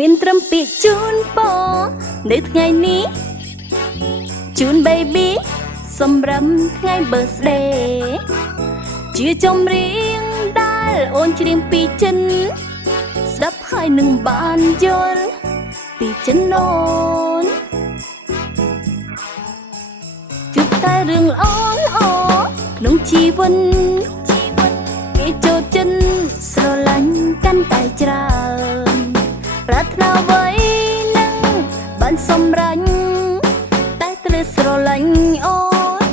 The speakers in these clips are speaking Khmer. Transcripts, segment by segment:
មានត្រឹមពាក្យជូនពរនៅថ្ងៃនេះជូន baby សម្រាប់ថ្ងៃ birthday ជាចម្រៀងដែលអូនច្រៀងពីចិនស្ដាប់ហើយនឹងបានយល់ពីចិនអូនជួបតែរឿងល្អល្អក្នុងជីវិតគេចូលចិនស្រឡាញ់កាន់តែច្រើនប្រាថ្នាអ្វីនឹងបានសម្រេចតែត្រូវស្រឡាញ់អូន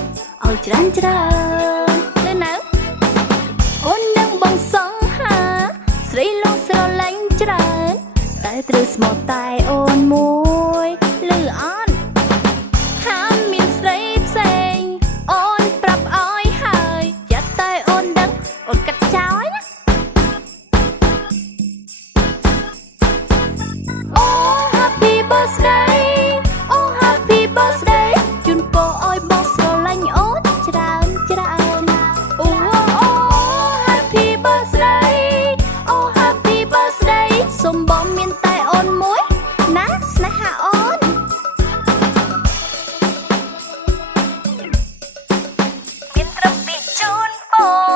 ឲ្យច្រើនលើណៅអូននឹងបងសង្ហាស្រីលោកស្រឡាញ់ច្រើនតែត្រូវស្មោះតែអូនមួយលើអត់ហាមមានស្រីផ្សេងអូនប្រាប់ឲ្យហើយយ៉ាត់តែអូនដឹងអូនកាត់ចោលណាអូ Happy birthday អូ Happy birthday ជូនពរឲ្យបងស្រឡាញ់អូនច្រើនអូ Happy birthday អូ Happy birthday សូមបងមានតែអូនមួយណាស្នេហាអូនមានត្រឹមពាក្យជូនពរ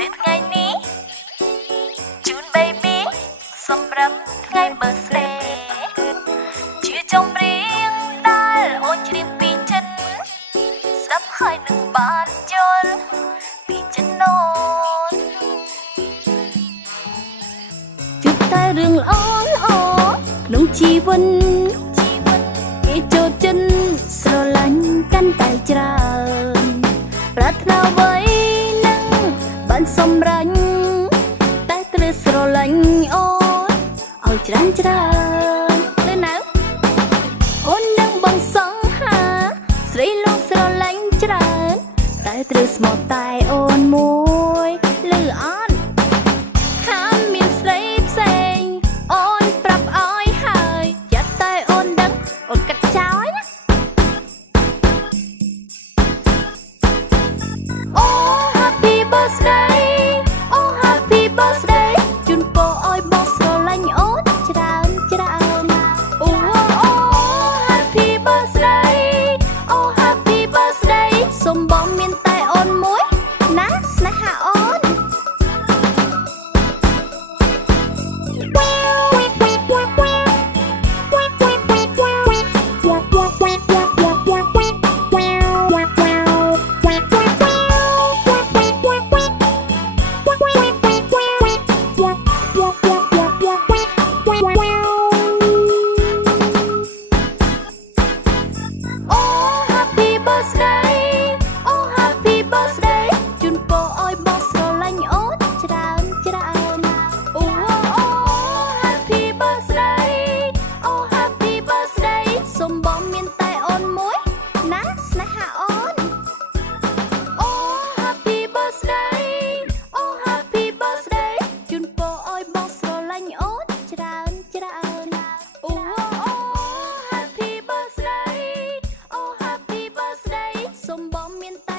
នៅថ្ងៃនេះជូន baby សម្រាប់ថ្ងៃ birthday ជាចម្រៀងដែលអូនច្រៀងពីចិនស្ដាប់ហើយនឹងបានយល់ពីចិនអូនជួបតែរឿងល្អល្អក្នុងជីវិតគេចូលចិនស្រឡាញ់កាន់តែច្រើនប្រាថ្នាអ្វីនឹងបានសម្រេចតែត្រូវស្រឡាញ់អូនឲ្យច្រើនលើណៅអូននឹងបងសង្ហាស្រីលោកស្រឡាញ់ច្រើនតែត្រូវស្មោះតែអូនមួយលើអត់ហាមមានស្រីផ្សេងអូនប្រាប់ឲ្យហើយយ៉ាត់តែអូនដឹងអូនកាត់ចោលណាអូ Happy birthday អូ Happy birthday ជូនពរឲ្យបងស្រឡាញ់អូនច្រើនអូ Happy birthday អូ Happy birthday សូមបងមានតែអូនមួយណាស្នេហាអូនអូ Happy birthday អូ Happy birthday ជូនពរឲ្យបងស្រឡាញ់អូនច្រើនអូ Happy birthday អូ Happy birthday សូមបងមានតែអូនមួយណាស្នេហាអូនអូ Happy birthday អូ Happy birthday ជូនពរឲ្យបងស្រឡាញ់អូនច្រើនអូ Happy birthday អូ Happy birthday សូមបងមានតែ